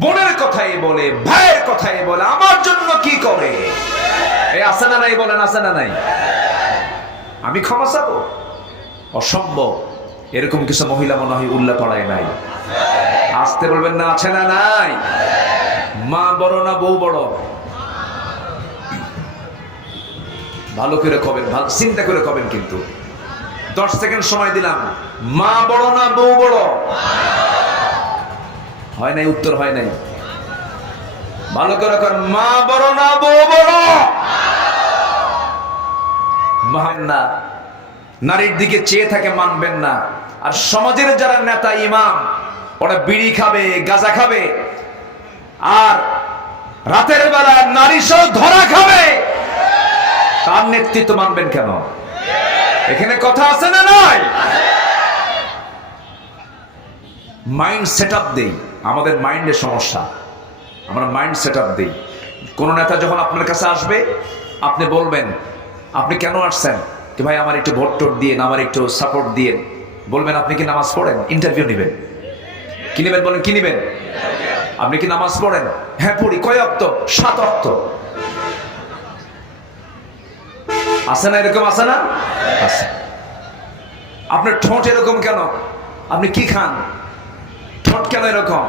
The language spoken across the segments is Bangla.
বোনের কথাই বলে, ভাইয়ের কথাই বলে, আমার জন্য কি করে। এই আছে না নাই বলেন, আছে না নাই? আমি ক্ষমা চাবো? অসম্ভব। এরকম কিছু মহিলা মনে হয় উল্লাপাড়ায় নাই। আসতে বলবেন না, আছে না নাই? মা বড় না বউ বড়? ভালো করে কবেন, ভালো চিন্তা করে কবেন। কিন্তু 10 সেকেন্ড সময় দিলাম। মা বড় না বউ বড়? হয় নাই, উত্তর হয় নাই। ভালো করে কর, মা বড় না বউ বড়? মানবেন না, নারীর দিকে চেয়ে থাকে, মানবেন না। আর সমাজের যারা নেতা ইমাম, ওরা বিড়ি খাবে, গাঁজা খাবে, আর রাতের বেলা নারী সহ ধরা খাবে, তার নেতৃত্ব মানবেন কেন? এখানে কথা আছে না নাই? মাইন্ড সেট আপ দেই, আমাদের মাইন্ডের সমস্যা। আমরা মাইন্ড সেট আপ দিই। কোন নেতা যখন আপনার কাছে আসবে, আপনি বলবেন, আপনি কেন আসছেন? কি ভাই আমার একটু ভোট টোট দিয়ে, আমার একটু সাপোর্ট দিয়ে। বলবেন আপনি কি নামাজ পড়েন? ইন্টারভিউ নেবেন। কি নেবেন বলেন? কি নেবেন? আপনি কি নামাজ পড়েন? হ্যাঁ পড়ি। কয় ওয়াক্ত? 7 ওয়াক্ত। আছে না এরকম? আছে না? আছে। আপনার ঠোঁট এরকম কেন? আপনি কি খান? ঠোঁট কেন এরকম?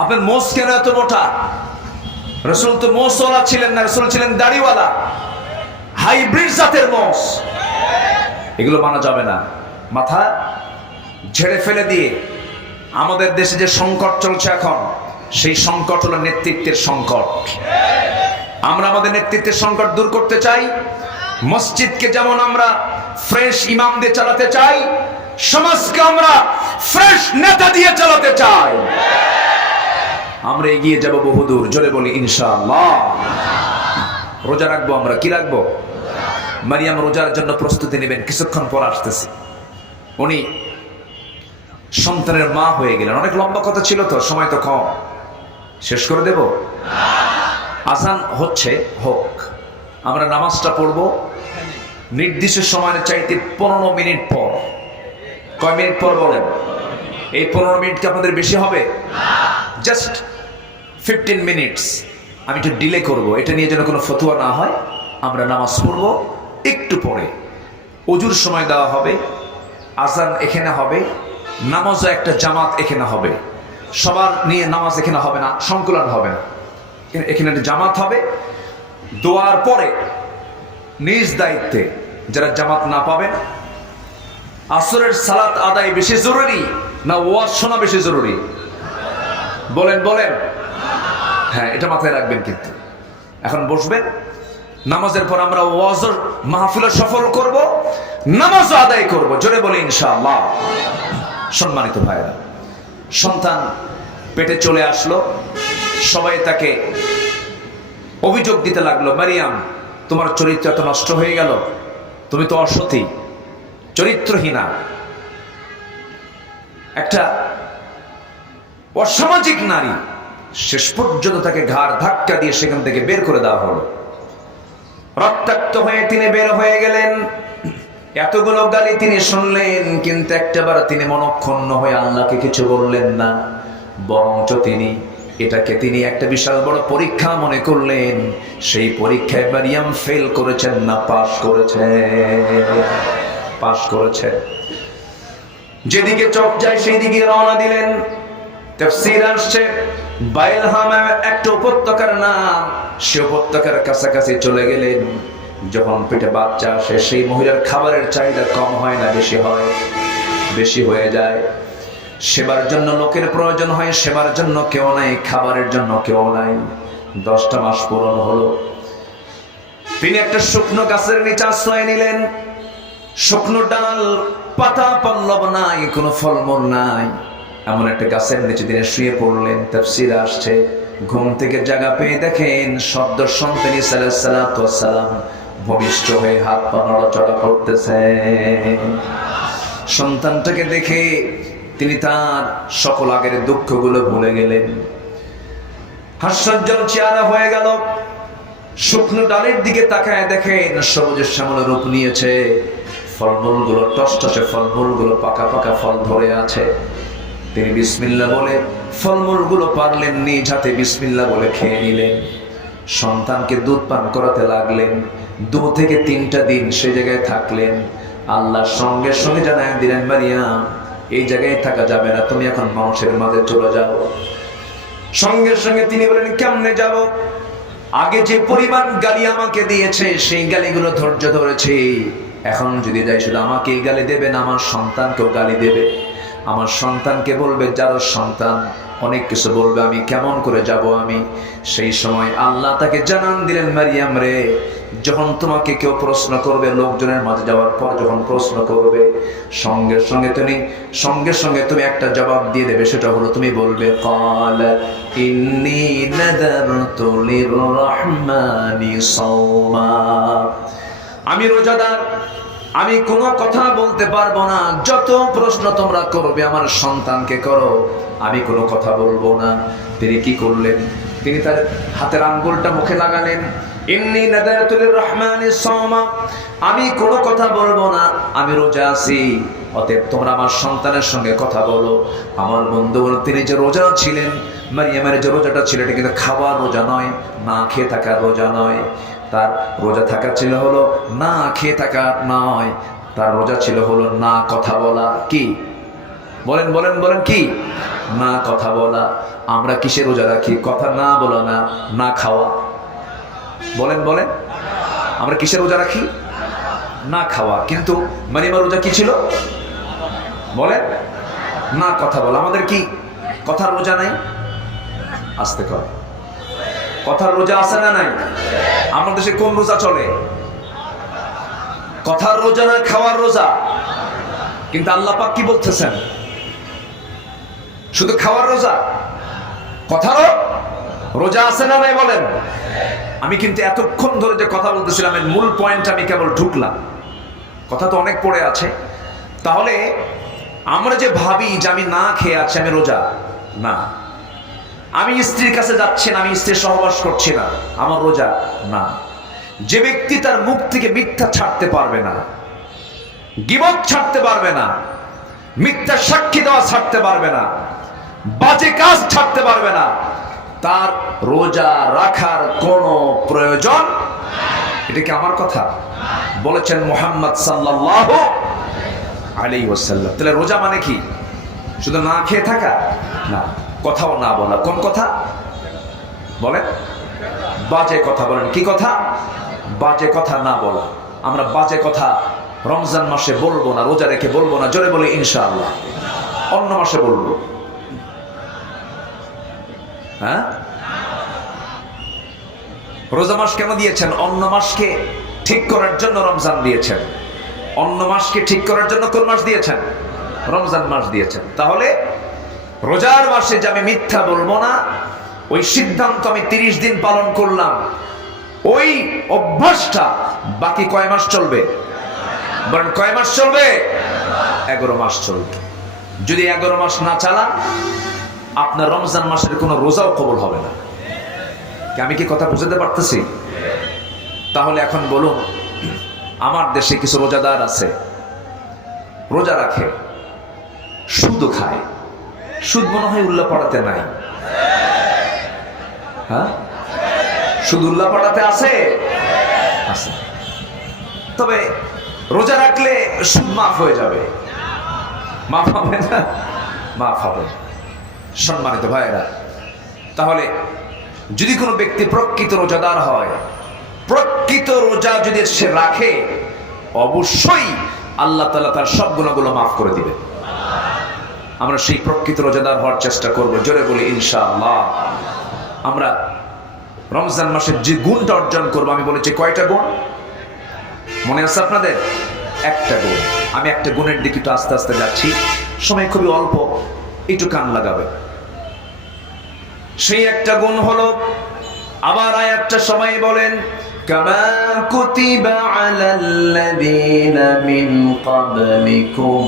আপনার মোষ কেন এত মোটা? রাসূল তো মোষওয়ালা ছিলেন না, রাসূল ছিলেন দাড়িওয়ালা, হাইব্রিড জাতের মোষ। এগুলো মানা যাবে না। মাথা ঝেড়ে ফেলে দিয়ে আমাদের দেশে যে সংকট চলছে এখন, সেই সংকট হলো নেতৃত্বের সংকট। আমরা আমাদের নেতৃত্বের সংকট দূর করতে চাই। মসজিদকে যেমন আমরা ফ্রেশ ইমাম দিয়ে চালাতে চাই, সমাজকে আমরা ফ্রেশ নেতা দিয়ে চালাতে চাই। আমরা এগিয়ে যাব বহুদূর। জোরে বলি ইনশাআল্লাহ। রোজা রাখবো আমরা। কি রাখবো? মারিয়াম রোজার জন্য প্রস্তুতি নেবেন, কিছুক্ষণ পর আসতেছি। উনি সন্তানের মা হয়ে গেলেন। অনেক লম্বা কথা ছিল তো, সময় তো কম, শেষ করে দেব। আজান হচ্ছে, হোক। আমরা নামাজটা পড়ব নির্দিষ্ট সময়ের চাইতে 15 মিনিট পর। কয় মিনিট পর বলেন? এই 15 মিনিট কি আপনাদের বেশি হবে? জাস্ট 15 মিনিটস আমি একটু ডিলে করব, এটা নিয়ে যেন কোনো ফতোয়া না হয়। আমরা নামাজ পড়ব একটু পরে, ওজুর সময় দেওয়া হবে, আজান এখানে হবে, নামাজও একটা জামাত এখানে হবে। সবার নিয়ে নামাজ এখানে হবে না, সংকুলন হবে না, এখানে একটা জামাত হবে। দোয়ার পরে নিজ দায়িত্বে যারা জামাত না পাবেন, আসরের সালাত আদায় বেশি জরুরি না ওয়াজ শোনা বেশি জরুরি? বলেন বলেন। হ্যাঁ, এটা মাথায় রাখবেন। কিন্তু এখন বসবেন, নামাজের পর আমরা ওয়াজের মাহফিল সফল করব, নামাজও আদায় করব। জোরে বলি ইনশাআল্লাহ। সম্মানিত ভাইরা, সন্তান পেটে চলে আসলো, সবাই তাকে অভিযোগ দিতে লাগলো, মারিয়াম তোমার চরিত্র এত নষ্ট হয়ে গেল, তুমি তো অসতী, চরিত্রহীনা, একটা অসামাজিক নারী। শেষ পর্যন্ত তাকে ঘাড় ধাক্কা দিয়ে সেখান থেকে বের করে দেওয়া হলো। রক্তাক্ত হয়ে তিনি বের হয়ে গেলেন। এতগুলো গালি তিনি শুনলেন, কিন্তু একটাবার তিনি মনক্ষুণ্ণ হয়ে আল্লাহকে কিছু বললেন না। বরঞ্চ এটাকে তিনি একটা বিশাল বড় পরীক্ষা মনে করলেন। সেই পরীক্ষায় মারিয়াম ফেল করেছেন না পাস করেছে? পাস করেছে। যেদিকে চোখ যায় সেই দিকে রওনা দিলেন। তাফসীর আসছে বাইলহামা একটা উপত্যকার নাম। সে উপত্যকার কাছাকাছি চলে গেলেন। যখন পেটে বাচ্চা আসে, সেই মহিলার খাবারের চাহিদা কম হয় না, বেশি হয়, বেশি হয়ে যায়। সেবার জন্য লোকের প্রয়োজন হয়, সেবার জন্য কেউ নাই, খাবারের জন্য কেউ নাই। 10টা মাস পূরণ হলো। তিনি একটা শুকনো গাছের নিচে আশ্রয় নিলেন। শুকনো ডাল, পাতা পল্লব নাই, কোনো ফলমূল নাই, এমন একটা গাছের নিচে তিনি শুয়ে পড়লেন। তাফসীর আসছে ঘুম থেকে জাগা পেয়ে দেখেন সদ্য সন্তান ঈসা আলাইহিস সালাম ভূমিষ্ঠ হয়ে হাত পা নড়াচড়া করতেছে। সন্তানটাকে দেখে তিনি তার সকল আগের দুঃখগুলো ভুলে গেলেন। হাস্যোজ্জ্বল চেহারা হয়ে গেল। শুকনো ডালের দিকে তাকায় দেখেন সবুজের শ্যামল রূপ নিয়েছে। ফলমূলগুলো টসটসে, ফলমূলগুলো পাকা পাকা ফল ধরে আছে। তিনি বিসমিল্লাহ বলে ফলমূলগুলো পারলেন, নিজ হাতে বিসমিল্লাহ বলে খেয়ে নিলেন। সন্তানকে দুধ পান করাতে লাগলেন। 2 থেকে 3টা দিন সেই জায়গায় থাকলেন। আল্লাহ সঙ্গে সঙ্গে জানায় দিলেন, মারিয়াম এই জায়গায় থাকা যাবে না, তুমি এখন মানুষের মাঝে চলে যাও। সঙ্গে সঙ্গে তিনি বলেন, কেমনে যাব? আগে যে পরিমাণ গালি আমাকে দিয়েছে সেই গালিগুলো ধৈর্য ধরেছি, এখন যদি যাই শুধু আমাকেই গালি দেবে না, আমার সন্তানকেও গালি দেবে। আমার সন্তানকে বলবে যার সন্তান, অনেক কিছু বলবে, আমি কেমন করে যাব আমি? সেই সময় আল্লাহ তাকে জানান দিলেন, মারিয়াম রে, যখন তোমাকে কেউ প্রশ্ন করবে, লোকজনের মাঝে যাওয়ার পর যখন প্রশ্ন করবে, সঙ্গে সঙ্গে তুমি একটা জবাব দিয়ে দেবে। সেটা হলো, তুমি বলবে, ক্বাল ইন্নী নাযারতু লিররহমানি সাওমা, আমি রোজাদার, আমি কোনো কথা বলতে পারবো না। যত প্রশ্ন তোমরা করবে আমার সন্তানকে করো, আমি কোনো কথা বলবো না। তিনি কি করলেন? তিনি তার হাতের আঙ্গুলটা মুখে লাগালেন। ইন্নী নাযারতু লিররহমানি সাওমা, আমি কোনো কথা বলবো না, আমি রোজা আছি, অতএব তোমরা আমার সন্তানের সঙ্গে কথা বলো। আমার বন্ধুগণ, তিনি যে রোজা ছিলেন, মারিয়ামের যে রোজাটা ছিল, এটা কিন্তু খাওয়ার রোজা নয়, না খেয়ে থাকার রোজা নয়। তার রোজা থাকা ছিল হলো না খেয়ে থাকা নয়, তার রোজা ছিল হলো না কথা বলা। কি বলেন বলেন বলেন, কি? না কথা বলা। আমরা কিসে রোজা রাখি? কথা না বলা, না না খাওয়া। বলেন বলেন, আমরা কিসে রোজা রাখি? না খাওয়া। কিন্তু মারিয়ামের রোজা কি ছিল? বলেন, না কথা বলা। আমাদের কি কথার রোজা নাই? আসতে কর, কথার রোজা আছে না নাই? আমাদের দেশে কোন রোজা চলে? কথার রোজা না খাওয়ার রোজা? কিন্তু আল্লাহ পাক কি বলতেছেন? শুধু খাওয়ার রোজা, কথারও রোজা আছে না নাই? বলেন। আমি কিন্তু এতক্ষণ ধরে যে কথা বলতেছিলাম, এর মূল পয়েন্ট আমি কেবল ঢুকলাম, কথা তো অনেক পড়ে আছে। তাহলে আমরা যে ভাবি যে আমি না খেয়ে আছি, আমি রোজা, না। আমি স্ত্রীর কাছে যাচ্ছি না, আমি স্ত্রীর সহবাস করছি না, আমার রোজা, না। যে ব্যক্তি তার মুখ থেকে মিথ্যা ছাড়তে পারবে না, গীবত ছাড়তে পারবে না, মিথ্যা সাক্ষী দেওয়া ছাড়তে পারবে না, বাজে কাজ ছাড়তে পারবে না, তার রোজা রাখার কোনো প্রয়োজন। এটা কি আমার কথা? বলেছেন মুহাম্মদ সাল্লাল্লাহু আলাইহি ওয়াসাল্লাম। তাহলে রোজা মানে কি? শুধু না খেয়ে থাকা না, কথাও না বলা। কোন কথা? বলেন, বাজে কথা। বলেন, কি কথা? বাজে কথা না বলা। আমরা বাজে কথা রমজান মাসে বলবো না, রোজা রেখে বলবো না। জোরে বলি ইনশাআল্লাহ। অন্য মাসে বলবো। হ্যাঁ, রোজা মাস কেন দিয়েছেন? অন্য মাসকে ঠিক করার জন্য রমজান দিয়েছেন। অন্য মাসকে ঠিক করার জন্য কোন মাস দিয়েছেন? রমজান মাস দিয়েছেন। তাহলে রোজার মাসে যে আমি মিথ্যা বলবো না, ওই সিদ্ধান্ত আমি 30 দিন পালন করলাম, ওই অভ্যাসটা বাকি কয় মাস চলবে? বলেন, কয় মাস চলবে? 11 মাস চলবে। যদি 11 মাস না চালান, আপনার রমজান মাসের কোনো রোজাও কবুল হবে না। আমি কি কথা বুঝতে পারতেছি? তাহলে এখন বলুন, আমার দেশে কিছু রোজাদার আছে, রোজা রাখে, সুদও খায়। সুদ মনে হয় উল্লাহ পড়াতে নাই? হ্যাঁ, সুদ উল্লাহ পড়াতে আছে? আছে। তবে রোজা রাখলে সুদ মাফ হয়ে যাবে। মাফ হবে না? মাফ হবে। সম্মানিত ভাইয়েরা, তাহলে যদি কোনো ব্যক্তি প্রকৃত রোজাদার হয়, প্রকৃত রোজা যদি সে রাখে, অবশ্যই আল্লাহ তাআলা তার সব গুনাহগুলো মাফ করে দিবে। আমরা সেই প্রকৃত রোজাদার হওয়ার চেষ্টা করব। জোরে বলি ইনশাআল্লাহ। আমরা রমজান মাসের যে গুণটা অর্জন করবো, আমি বলেছি কয়টা গুণ মনে আছে আপনাদের? একটা গুণ। আমি একটা গুণের দিকে একটু আস্তে আস্তে যাচ্ছি, সময় খুবই অল্প, একটু কান লাগাবে। সেই একটা গুণ হলো, আবার আয়াতটা সময় বলেন, কামা কুতিবা আলাল্লাযীনা মিন ক্বাবলিকুম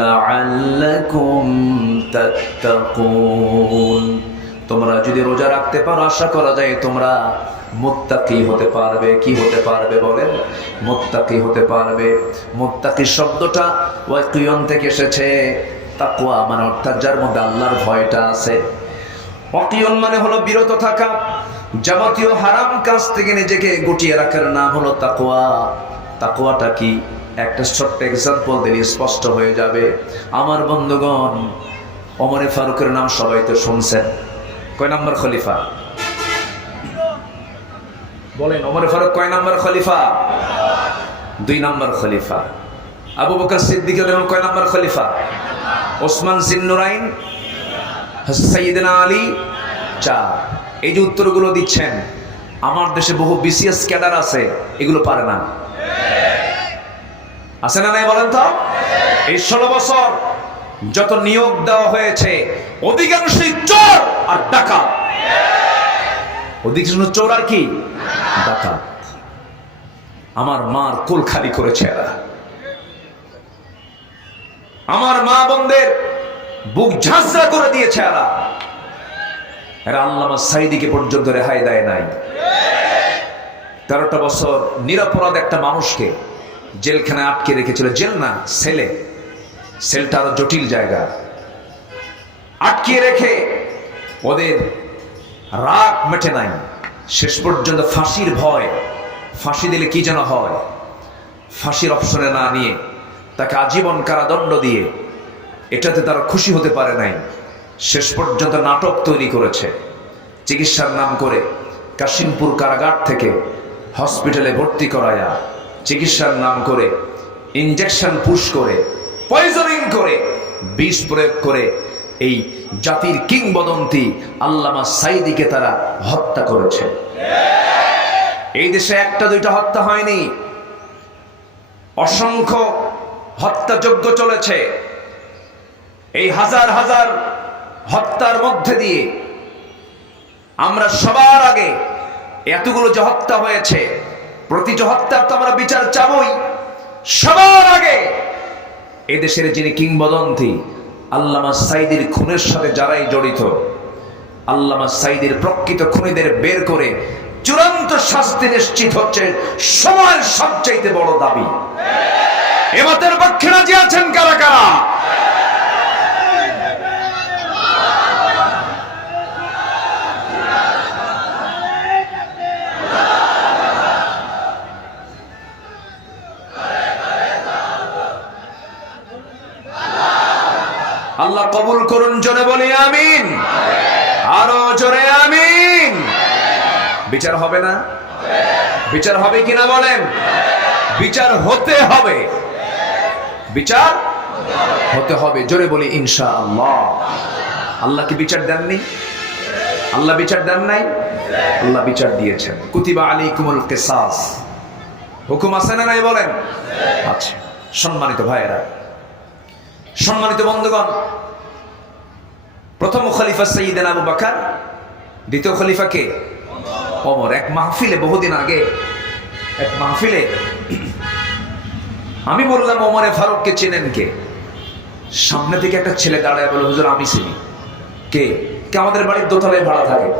লাআল্লাকুম তাত্তাকুন। তোমরা যদি রোজা রাখতে পারো, আশা করা যায় তোমরা মুত্তাকি হতে পারবে। কি হতে পারবে? বলেন, মুত্তাকি হতে পারবে। মুত্তাকি শব্দটা ওয়াকিয়ন থেকে এসেছে। তাকওয়া মানে অর্থাৎ যার মধ্যে আল্লাহর ভয়টা আছে। ওয়াকিউন মানে হলো বিরত থাকা, যাবতীয় হারাম কাজ থেকে নিজেকে গুটিয়ে রাখার নাম হলো তাকওয়া। তাকওয়াটা কি? একটা ছোট্ট এক্সাম্পল দিলে স্পষ্ট হয়ে যাবে। আমার বন্ধুগণ, ওমর ফারুকের নাম সবাই তো শুনছেন। কয় নম্বর খলিফা বলেন? ওমর ফারুক কয় নম্বর খলিফা? 2 নম্বর খলিফা। আবু বকর সিদ্দিক রাদিয়াল্লাহু কয় নম্বর খলিফা? ওসমান জিন্নুরাইন, সাইয়েদনা আলী 4। এই যে উত্তরগুলো দিচ্ছেন, আমার দেশে বহু বিসিএস ক্যাডার আছে, এগুলো পারে না। আছে না নাই বলেন তো? এই 16 বছর যত নিয়োগ দেওয়া হয়েছে অধিকাংশই চোর আর ডাকাত। অধিকাংশ চোর আর কি? ডাকাত। আমার মার কোল খালি করেছে এরা। আমার মা বোনদের বুক ঝাঁঝরা করে দিয়েছে এরা। এরা আল্লামা সাঈদীকে পর্যন্ত রেহাই দেয় নাই। 13টা বছর নিরপরাধ একটা মানুষকে জেলখানায় আটকে রেখেছিল। জেল না, সেলে। সেলটা আরো জটিল জায়গা। আটকে রেখে ওদের রাগ মেটে নাই। শেষ পর্যন্ত ফাঁসির ভয়, ফাঁসি দিলে কি যেন হয়, ফাঁসির অপশনে না নিয়ে তাকে আজীবন কারাদণ্ড দিয়ে, এটাতে তারা খুশি হতে পারে নাই। শেষ পর্যন্ত নাটক তৈরি করেছে। চিকিৎসার নাম করে কাশিমপুর কারাগার থেকে হসপিটালে ভর্তি করায়া, চিকিৎসার নাম করে ইনজেকশন পুশ করে, পয়জনিং করে, বিষ প্রয়োগ করে এই জাতির কিংবদন্তি আল্লামা সাঈদীকে তারা হত্যা করেছে। এই দেশে 1টা 2টা হত্যা হয়নি, অসংখ্য হত্যাযজ্ঞ চলেছে। এই হাজার হাজার হত্যার মধ্যে দিয়ে আমরা সবার আগে এতগুলো যে হত্যা হয়েছে, প্রতিটি হত্যার তো আমরা বিচার চাবই। সবার আগে এদেশের যিনি কিংবদন্তি আল্লামা সাঈদীর খুনের সাথে যারাই জড়িত, আল্লামা সাঈদীর প্রকৃত খুনিদের বের করে চূড়ান্ত শাস্তি নিশ্চিত হচ্ছে সময়ের সবচাইতে বড় দাবি। এমতের পক্ষে রাজি আছেন কারা কারা? আল্লাহ কবুল করুন, জোরে বলি আমিন। আরো জোরে আমিন। বিচার হবে না? বিচার হবে কিনা বলেন? বিচার হতে হবে, বিচার হতে হবে। জোরে বলি ইনশাআল্লাহ। আল্লাহ কি বিচার দেননি? আল্লাহ বিচার দেন নাই? আল্লাহ বিচার দিয়েছেন। কুতিবা আলাইকুমুল কিসাস, হুকুম আছে না নাই বলেন? আচ্ছা, সম্মানিত ভাইয়েরা, সম্মানিত বন্ধুগণ, প্রথম খলিফা সাইয়েদনা আবু বকর, দ্বিতীয় খলিফা কে? ওমর। এক মাহফিলে, বহুদিন আগে এক মাহফিলে আমি বললাম, ওমরে ফারুককে চেনেন কে? সামনে থেকে একটা ছেলে দাঁড়ায় বলে, হুজুর আমি চিনি। কে? কে? আমাদের বাড়ির দোতলায় ভাড়া থাকে।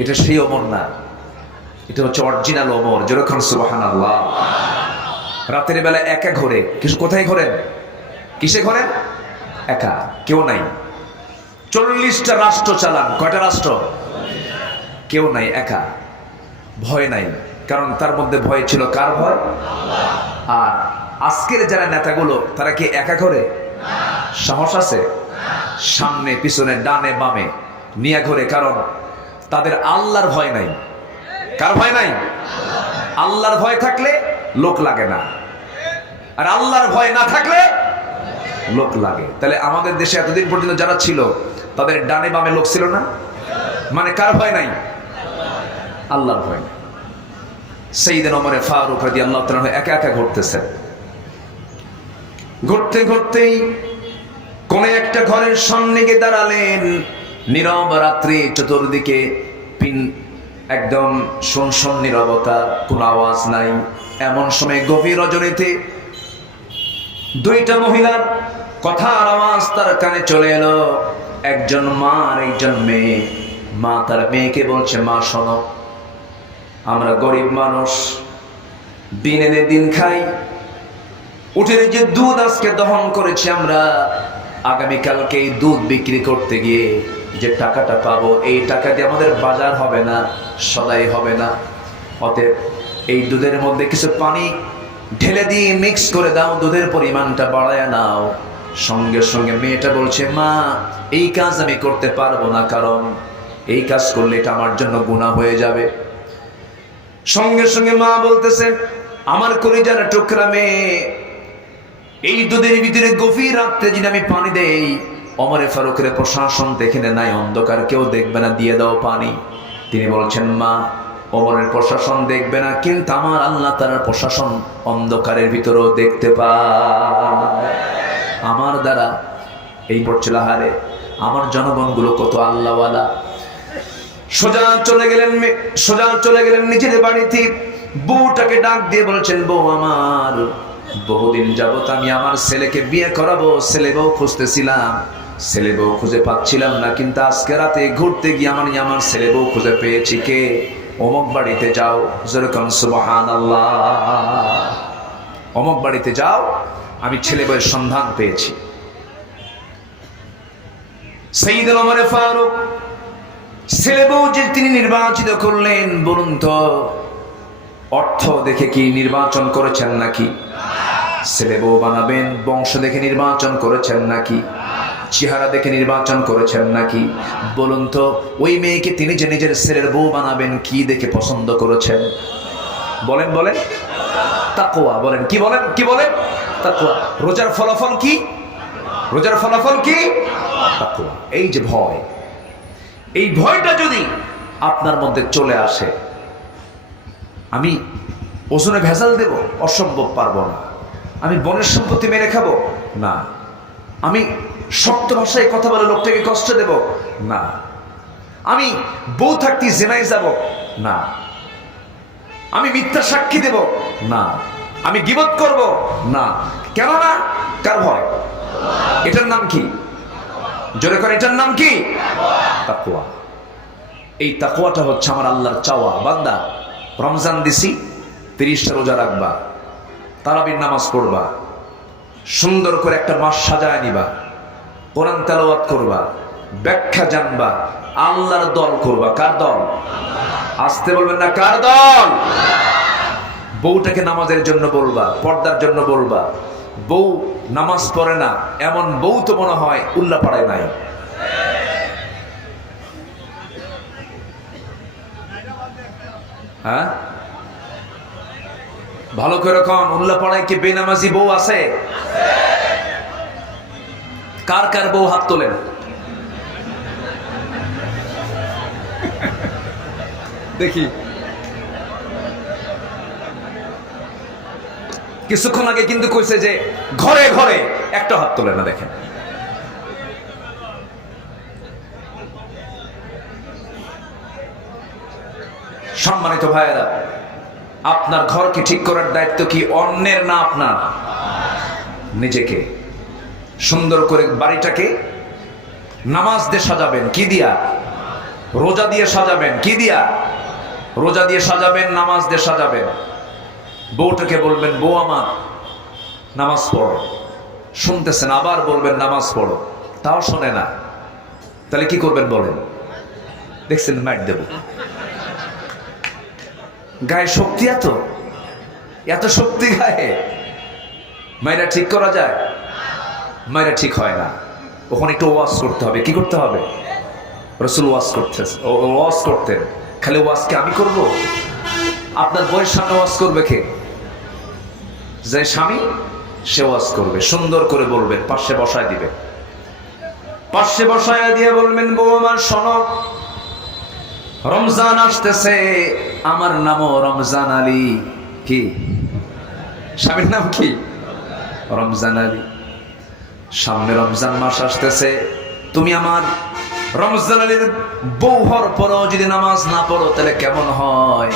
এটা সেই ওমর না, এটা হচ্ছে অরিজিনাল ওমর। যেরকম সুবহানাল্লাহ। রাতের বেলা একা ঘোরে। কিছু কোথায় ঘোরেন? কিসে ঘোরেন? একা, কেউ নাই। 40টা রাষ্ট্র চালান। কয়টা রাষ্ট্র? কেউ নাই, একা। ভয় নাই, কারণ তার মধ্যে ভয় ছিল কার ভয়? আর আজকের যারা নেতাগুলো, তারা কি একা ঘোরে? সাহস আছে? সামনে পিছনে ডানে বামে নিয়ে ঘোরে, কারণ তাদের আল্লাহর ভয় নাই। কার ভয় নাই? আল্লাহর ভয় থাকলে লোক লাগে না, আর আল্লাহর ভয় না থাকলে লোক লাগে। তাহলে আমাদের দেশে এতদিন পর্যন্ত যারা ছিল, তাদের ডানে বামে লোক ছিল না? মানে কার ভয় নাই? আল্লাহর ভয়। সাইয়েদনা ওমর ফারুক রাদিয়াল্লাহু তাআলা একা একা ঘুরতেছেন। ঘুরতে ঘুরতেই কোন একটা ঘরের সামনে গিয়ে দাঁড়ালেন। নীরব রাত্রি, চতুর্দিকে একদম শুনশুন নীরবতা, কোনো আওয়াজ নাই। এমন সময় গভীর রজনীতে 2টা মহিলার কথার আওয়াজ তার কানে চলে এলো। একজন মা আর একজন মেয়ে। মা তার মেয়েকে বলছে, মা শোনো, আমরা গরিব মানুষ, দিন এনে দিন খাই, উটের যে দুধ আজকে দহন করেছি আমরা, আগামীকালকে এই দুধ বিক্রি করতে গিয়ে যে টাকাটা পাবো, এই টাকা দিয়ে আমাদের বাজার হবে না, সদাই হবে না। অতএব এই দুধের মধ্যে কিছু পানি ঢেলে দিয়ে মিক্স করে দাও, দুধের পরিমাণটা বাড়ায় নাও। সঙ্গে সঙ্গে মেয়েটা বলছে, মা এই কাজ আমি করতে পারবো না, কারণ এই কাজ করলে এটা আমার জন্য গুনাহ হয়ে যাবে। সঙ্গে সঙ্গে মা বলতেছে, আমার কলিজার টুকরা মেয়ে, এই দুধের ভিতরে গভীর রাত্রে যদি আমি পানি দেই, ওমরে ফারুকের প্রশাসন দেখে নাই, অন্ধকার কেউ দেখবে না, দিয়ে দাও পানি। তিনি বলছেন, মা ওমরের প্রশাসন দেখবে না, কিন্তু আমার আল্লাহ তাআলার প্রশাসন অন্ধকারের ভিতরেও দেখতে পায় আমার দ্বারা। এই পড়ছিল, হারে আমার জনগণগুলো কত আল্লাহওয়ালা। সোজা চলে গেলেন নিজের বাড়িতে। বউটাকে ডাক দিয়ে বলছেন, বউ আমার, বহুদিন যাবত আমি আমার ছেলেকে বিয়ে করাবো, ছেলে বউ খুঁজতেছিলাম, ছেলে বউ খুঁজে পাচ্ছিলাম না, কিন্তু আজকে রাতে ঘুরতে গিয়ে আমার ছেলে বউ খুঁজে পেয়েছি। কে? অমুক বাড়িতে যাও, যেরকম সুবহানাল্লাহ, অমুক বাড়িতে যাও, আমি ছেলে বউয়ের সন্ধান পেয়েছি। সাইয়েদুল ওমর ফারুক ছেলে বউ যে তিনি নির্বাচিত করলেন, বলুন তো অর্থ দেখে কি নির্বাচন করেছেন নাকি? ছেলে বউ বানাবেন বংশ দেখে নির্বাচন করেছেন নাকি? চেহারা দেখে নির্বাচন করেছেন নাকি? বলুন তো ওই মেয়েকে তিনি যে নিজের ছেলের বউ বানাবেন কি দেখে পছন্দ করেছেন? বলেন বলেন, তাকওয়া। বলেন কি বলেন, কি বলেন? তাকওয়া। রোজার ফলাফল কি? রোজার ফলাফল কি? তাকওয়া। এই যে ভয়, এই ভয়টা যদি আপনার মধ্যে চলে আসে, আমি ওজনে ভেজাল দেব, অসম্ভব, পারবো না। আমি বনের সম্পত্তি মেরে খাবো না। আমি শক্ত ভাষায় কথা বলে লোকটাকে কষ্ট দেব না। আমি বউ থাকতে জেনায় যাব না। আমি মিথ্যা সাক্ষী দেব না। আমি গীবত করব না। কেন না? কার ভয়? এটার নাম কি? জোরে করে, এটার নাম কি? তাকওয়া। এই তাকওয়াটা হচ্ছে আমার আল্লাহর চাওয়া। বান্দা, রমজান দিছি, 30টা রোজা রাখবা, তারাবির নামাজ পড়বা, সুন্দর করে একটা মাস সাজায় নিবা, কোরআন তেলাওয়াত করবা, ব্যাখ্যা জানবা, আল্লাহর দল করবা। কার দল? আসতে বলবেন না, কার দল? বউটাকে নামাজের জন্য বলবা, পর্দার জন্য বলবা। বউ নামাজ পড়ে না এমন বউ তো মনে হয় উল্লাপাড়ায় নাই। হ্যাঁ, ভালো করে কন, উল্লাপাড়ায় কি বেনামাজি বউ আছে? কার কার বউ হাত তোলেন। দেখি। কিছুক্ষণ আগে কিন্তু কইছে যে ঘরে ঘরে, একটা হাত তোলে না। দেখেন, সম্মানিত ভাইয়েরা, আপনার ঘরকে ঠিক করার দায়িত্ব কি অন্যের না আপনার? নিজেকে সুন্দর করে বাড়িটাকে নামাজ দিয়ে সাজাবেন। কি দিয়া? রোজা দিয়ে সাজাবেন। কি দিয়া? রোজা দিয়ে সাজাবেন, নামাজ দিয়ে সাজাবেন। বউটাকে বলবেন, বউ আমার নামাজ পড়ো। শুনতেছেন, আবার বলবেন নামাজ পড়ো, তাও শোনে না। তাহলে কি করবেন বলেন? দেখছেন, মাইট দেব। গায়ে শক্তি, এত শক্তি গায়ে, মায়েরা ঠিক করা যায়? মায়েরা ঠিক হয় না। ওখানে একটু ওয়াজ করতে হবে। কি করতে হবে? রাসূল ওয়াজ করতেন। খালি ওয়াজকে আমি করব? আপনার বউয়ের সামনে ওয়াজ করবে কে? যে স্বামী, সে ওয়াজ করবে, সুন্দর করে বলবেন, পাশে বসায় দিবে। পাশে বসায় দিয়ে বলবেন, বউ আমার শোনো, রমজান আসতেছে, আমার নামও রমজান আলী। কি? স্বামীর নাম কি? রমজান আলী। সামনে রমজান মাস আসতেছে, তুমি আমার রমজান আলীর বউ হওয়ার পরও যদি নামাজ না পড়ো তাহলে কেমন হয়?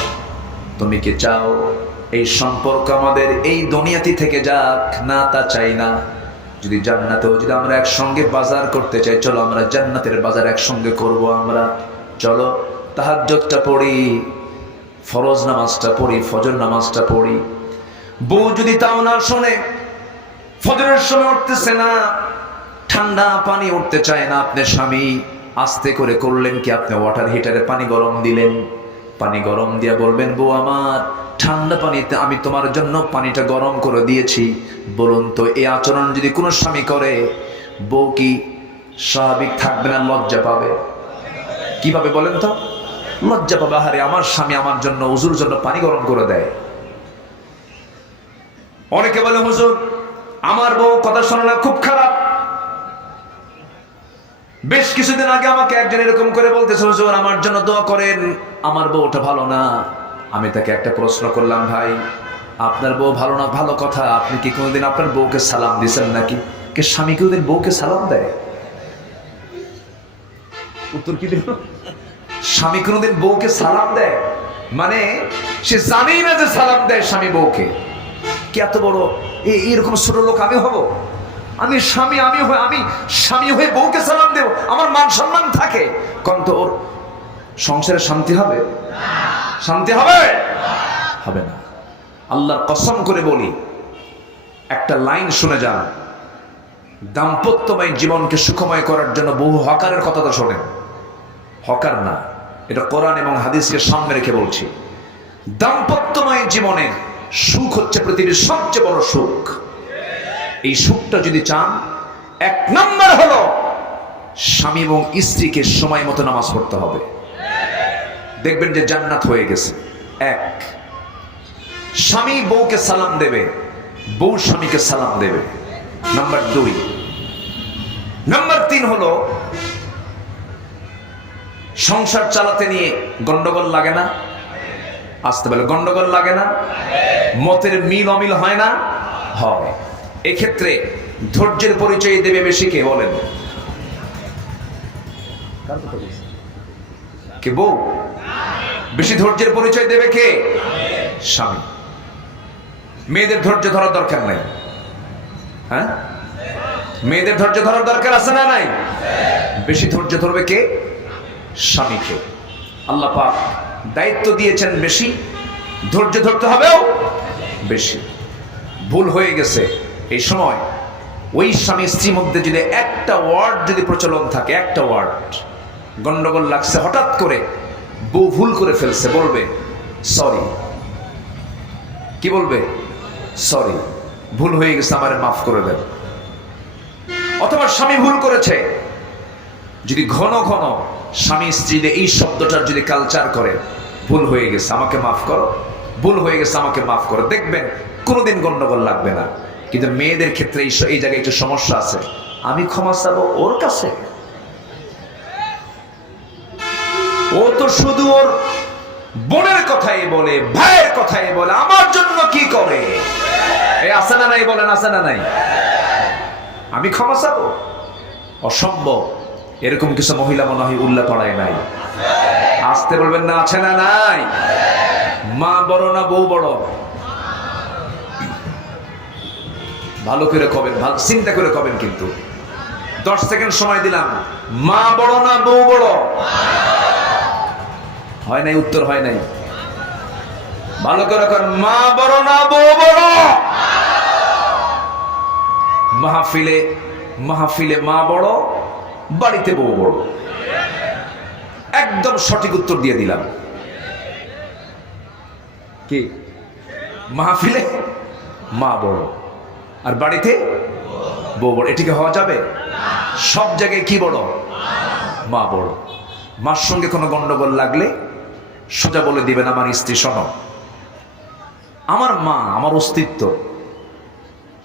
তুমি কি চাও এই সম্পর্ক আমাদের এই দুনিয়াতে থেকে যাক? না, তা চাই না। যদি জান্নাতেও যদি আমরা একসঙ্গে বাজার করতে চাই, চলো আমরা জান্নাতের বাজার একসঙ্গে করব। আমরা চলো তাহাজ্জুদটা পড়ি, ফরজ নামাজটা পড়ি, ফজর নামাজটা পড়ি। বউ যদি তাও না শোনে, ফজরের সময় উঠতেছে না, ঠান্ডা পানি উঠতে চায় না, আপনার স্বামী আস্তে করে করলেন কি, আপনি ওয়াটার হিটারে পানি গরম দিলেন, পানি গরম দিয়ে বলবেন, বউ আমার ঠান্ডা পানিতে আমি তোমার জন্য পানিটা গরম করে দিয়েছি। বলুন তো এই আচরণ যদি কোনো স্বামী করে, বউ কি স্বাভাবিক থাকবে না লজ্জা পাবে? কিভাবে বলেন তো? লজ্জা পাবে, আরে আমার স্বামী আমার জন্য হুজুর জন্য পানি গরম করে দেয়। অনেকে বলে, হুজুর আমার বউ কথা শোনে না, খুব খারাপ। বেশ কিছুদিন আগে আমাকে একজন এরকম করে বলতেছে, হুজুর আমার জন্য দোয়া করেন, আমার বউটা ভালো না। আমি তাকে একটা প্রশ্ন করলাম, ভাই আপনার বউ ভালো না ভালো কথা, আপনি কি কোনোদিন আপনার বউকে সালাম দিয়েছেন নাকি? কে স্বামী কোনোদিন বউকে সালাম দেয়? উত্তর কি দিল? স্বামী কোনোদিন বউকে সালাম দেয়? মানে সে জানেই না যে সালাম দেয় স্বামী বউকে। কি এত বড় এরকম ছোট লোক আমি হব? আমি স্বামী হয়ে বউকে সালাম দেব? আমার মান সম্মান থাকে? কোন তো ওর সংসারে শান্তি হবে? শান্তি হবে? হবে না। আল্লাহর কসম করে বলি, একটা লাইন শুনে যান, দাম্পত্যময় জীবনকে সুখময় করার জন্য বহু হকারের কথা তো শোনেন। হকার না, এটা কোরআন এবং হাদিসকে সামনে রেখে বলছি। দাম্পত্যময় জীবনের সুখ হচ্ছে পৃথিবীর সবচেয়ে বড় সুখ। এই সুখটা যদি চান, এক নম্বর হলো স্বামী এবং স্ত্রীকে সময় মতো নামাজ পড়তে হবে। দেখবেন যে জান্নাত হয়ে গেছে। এক, স্বামী বউকে সালাম দেবে, বউ স্বামীকে সালাম দেবে। নাম্বার দুই। নাম্বার তিন হলো সংসার চালাতে নিয়ে গন্ডগোল লাগে না? আসতে বলে গন্ডগোল লাগে না? মতের মিল অমিল হয় না? হয়। এক্ষেত্রে ধৈর্যের পরিচয় দেবে বেশি কে বলেন? কে? বউ। বেশি ধৈর্যের পরিচয় দেবে কে? স্বামী। মেয়েদের ধৈর্য ধরার দরকার নাই। হ্যাঁ, মেয়েদের ধৈর্য ধরার দরকার আছে না নাই? বেশি ধৈর্য ধরবে কে? স্বামীকে। আল্লাহ পাক দায়িত্ব দিয়েছেন বেশি, ধৈর্য ধরতে হবেও বেশি। ভুল হয়ে গেছে এই সময়, ওই স্বামী স্ত্রীর মধ্যে যদি একটা ওয়ার্ড যদি প্রচলন থাকে, একটা ওয়ার্ড গন্ডগোল লাগছে, হঠাৎ করে বউ ভুল করে ফেলছে, বলবে সরি। কি বলবে? সরি, ভুল হয়ে গেছে, আমারে মাফ করে দেন। অথবা স্বামী ভুল করেছে, যদি ঘন ঘন স্বামী স্ত্রী এই শব্দটার যদি কালচার করে, ভুল হয়ে গেছে আমাকে মাফ করো, ভুল হয়ে গেছে আমাকে মাফ করো, দেখবেন কোনোদিন গন্ডগোল লাগবে না। কিন্তু মেয়েদের ক্ষেত্রে এই জায়গায় একটু সমস্যা আছে। আমি ক্ষমা চাবো ওর কাছে, ও তো শুধু ওর বোনের কথাই বলে, ভাইয়ের কথাই বলে, আমার জন্য কি করে? এই আছে না নাই? বলেন আছে না নাই? আমি ক্ষমা চাবো? অসম্ভব। এরকম কিছু মহিলা মনে হয় উল্লাহ পড়ায় নাই। আসতে বলবেন না, আছে না নাই? মা বড় না বউ বড়? ভালো করে কবেন, ভালো চিন্তা করে কবেন। কিন্তু 10 সেকেন্ড সময় দিলাম। মা বড় না বউ বড়? হয় নাই, উত্তর হয় নাই। ভালো করে কর। মা বড় না বউ বড়? মাহফিলে মা বড়, বাড়িতে বউ বড়। একদম সঠিক উত্তর দিয়ে দিলাম। কি? মাহফিলে মা বড় আর বাড়িতে বউ বড়। এটিকে হওয়া যাবে? সব জায়গায় কি বড়? মা বড়। মার সঙ্গে কোনো গন্ডগোল লাগলে সোজা বলে দিবেন, আমার স্ত্রী শোনো, আমার মা আমার অস্তিত্ব,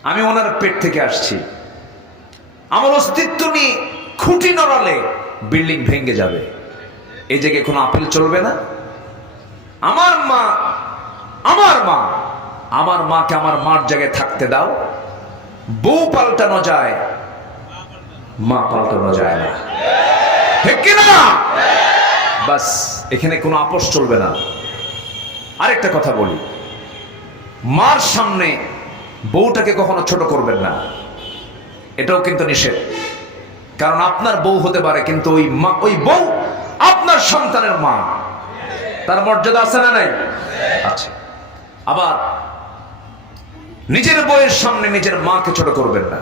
আমি ওনার পেট থেকে আসছি, আমার অস্তিত্ব নিয়ে খুঁটি নড়ালে বিল্ডিং ভেঙে যাবে। এই জায়গায় কোনো আপিল চলবে না। আমার মা, আমার মাকে আমার মার জায়গায় থাকতে দাও। বউ পাল্টানো যায়, মা পাল্টানো যায় না, ঠিক কিনা? বাস, এখানে কোনো আপোষ চলবে না। আরেকটা কথা বলি, মার সামনে বউটাকে কখনো ছোট করবেন না, এটাও কিন্তু নিষেধ। কারণ আপনার বউ হতে পারে, কিন্তু ওই বউ আপনার সন্তানের মা, তার মর্যাদা আছে না নাই? আচ্ছা। আবার নিজের বউয়ের সামনে নিজের মাকে ছোট করবেন না।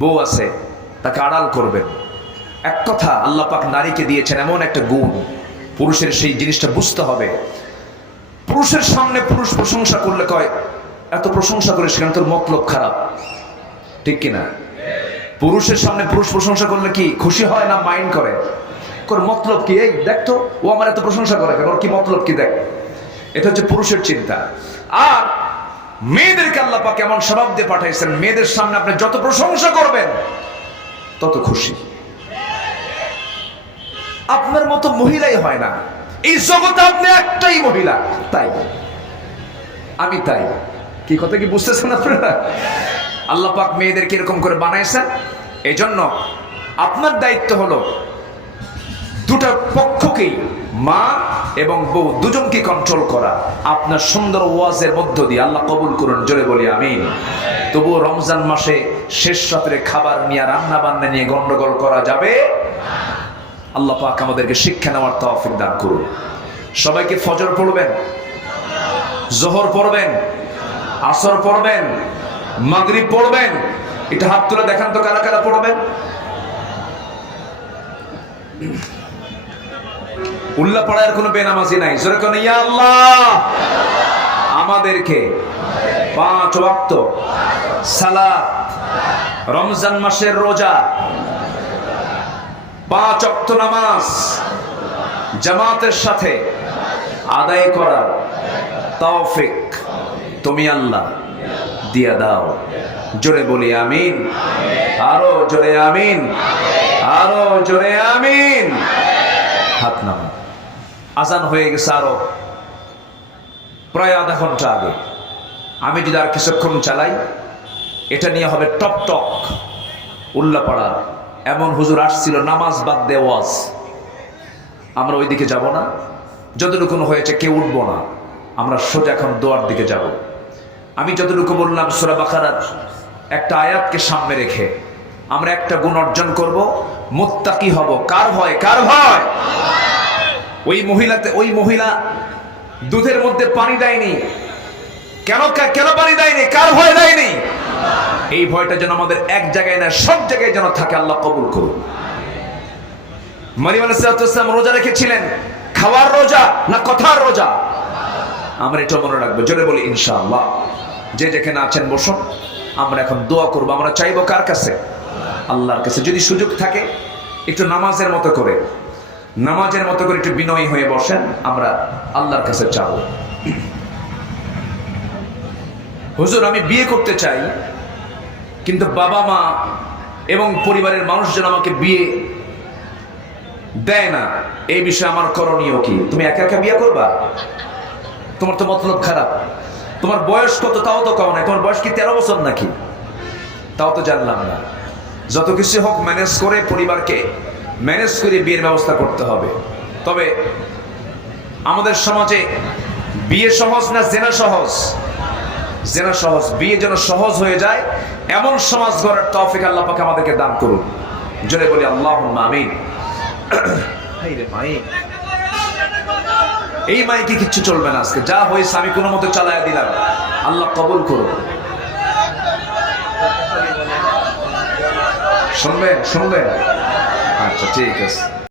বউ আছে, তাকে আড়াল করবেন। এক কথা, আল্লাহ পাক নারীকে দিয়েছেন এমন একটা গুণ, পুরুষের সেই জিনিসটা বুঝতে হবে। পুরুষের সামনে পুরুষ প্রশংসা করলে কয়, এত প্রশংসা করে সেখানে তোর মতলব খারাপ, ঠিক কিনা? পুরুষের সামনে পুরুষ প্রশংসা করলে কি খুশি হয় না মাইন্ড করে? মতলব কি? এই দেখ তো, ও আমার এত প্রশংসা করে কেন, ওর কি মতলব কি দেখ। এটা হচ্ছে পুরুষের চিন্তা। আর মেয়েদেরকে আল্লাহ পাক এমন স্বভাব দিয়ে পাঠাইছেন, মেয়েদের সামনে আপনি যত প্রশংসা করবেন তত খুশি। আপনার মতো মহিলাই হয় না এই জগতে, আপনি একটাই মহিলা, তাই আমি তাই। কি কথা কি বুঝতেছেন আপনারা? আল্লাহ পাক মেয়েদেরকে এরকম করে বানাইছেন। এই জন্য আপনার দায়িত্ব হলো দুটা পক্ষকেই, মা এবং বউ দুজনকে কন্ট্রোল করা। আপনার সুন্দর ওয়াজের মধ্য দিয়ে আল্লাহ কবুল করুন, জোরে বলি আমিন। তবুও রমজান মাসে শেষ রাত্রে খাবার নিয়ে, রান্না বান্না নিয়ে গন্ডগোল করা যাবে। আল্লাহ পাক আমাদেরকে শিক্ষা নেওয়ার তৌফিক দান করুন। সবাইকে ফজর পড়বেন, জোহর পড়বেন, আসর পড়বেন, মাগরিব পড়বেন। এটা হাত তুলে দেখান তো কারা কারা পড়বেন। উল্লাপাড়ার কোনো বেনামাজি নাই, জোরে কোন ইয়া আল্লাহ আমাদেরকে 5 ওয়াক্ত সালাত, রমজান মাসের রোজা, 5 ওয়াক্ত নামাজ জামাতের সাথে আদায় করার তৌফিক তুমি আল্লাহ দিয়া দাও। জোরে বলি আমিন, আরো জোরে আমিন, আরো জোরে আমিন। হাত নামান। আজান হয়ে গেছে আরো প্রায় আধা ঘন্টা আগে। আমি যদি আর কিছুক্ষণ চালাই, এটা নিয়ে হবে টক টক। উল্লাপাড়া এমন হুজুর আসছিল নামাজ বাদ দিয়ে ওয়াজ। আমরা ওইদিকে যাব না, যতটুকু হয়েছে কেউ উঠবো না, আমরা সোজা এখন দোয়ার দিকে যাব। আমি যতটুকু বললাম সূরা বাকারার একটা আয়াতকে সামনে রেখে আমরা একটা গুণ অর্জন করব, মুত্তাকি হব। কার ভয়? কার ভয়? ওই মহিলা দুধের মধ্যে পানি দেয়নি কেন? কেন পানি দেয়নি? কার ভয় দেয়নি? এই ভয়টা যেন আমাদের এক জায়গায় না, সব জায়গায় যেন থাকে। আল্লাহ কবুল করুন। মারিয়াম আলাইহিস সালাম রোজা রেখেছিলেন, খাওয়ার রোজা না কথার রোজা? আমরা এটা মনে রাখবো, জোরে বলি ইনশাআল্লাহ। যে যেখানে আছেন বসুন, আমরা এখন দোয়া করবো। আমরা চাইবো কার কাছে? আল্লাহর কাছে। যদি সুযোগ থাকে একটু নামাজের মতো করে একটু বিনয়ী হয়ে বসেন, আমরা আল্লাহর কাছে চাবো। হুজুর আমি বিয়ে করতে চাই, কিন্তু বাবা মা এবং পরিবারের মানুষজন আমাকে বিয়ে দেয় না, এই বিষয়ে আমার করণীয় কি? তুমি একা একা বিয়ে করবা? তোমার তো মতলব খারাপ। তোমার বয়স কত তাও তো কম নাই। তোমার বয়স কি 13 বছর নাকি? তাও তো জানলাম না। যত কিছু হোক ম্যানেজ করে, পরিবারকে ম্যানেজ করে বিয়ের ব্যবস্থা করতে হবে। তবে আমাদের সমাজে বিয়ে সহজ না জেনা সহজ? জেনা সহজ। বিয়ে যেন সহজ হয়ে যায় এমন সমাজ গড়ার তৌফিক আল্লাহ পাক আমাদেরকে দান করুন। জোরে বলি আল্লাহুম্মা আমিন। এই মাইকে কিচ্ছু চলবে না আজকে, যা হয়েছে আমি কোনো মতো চালায়া দিলাম। আল্লাহ কবুল করুন। শুনবেন? আচ্ছা ঠিক আছে।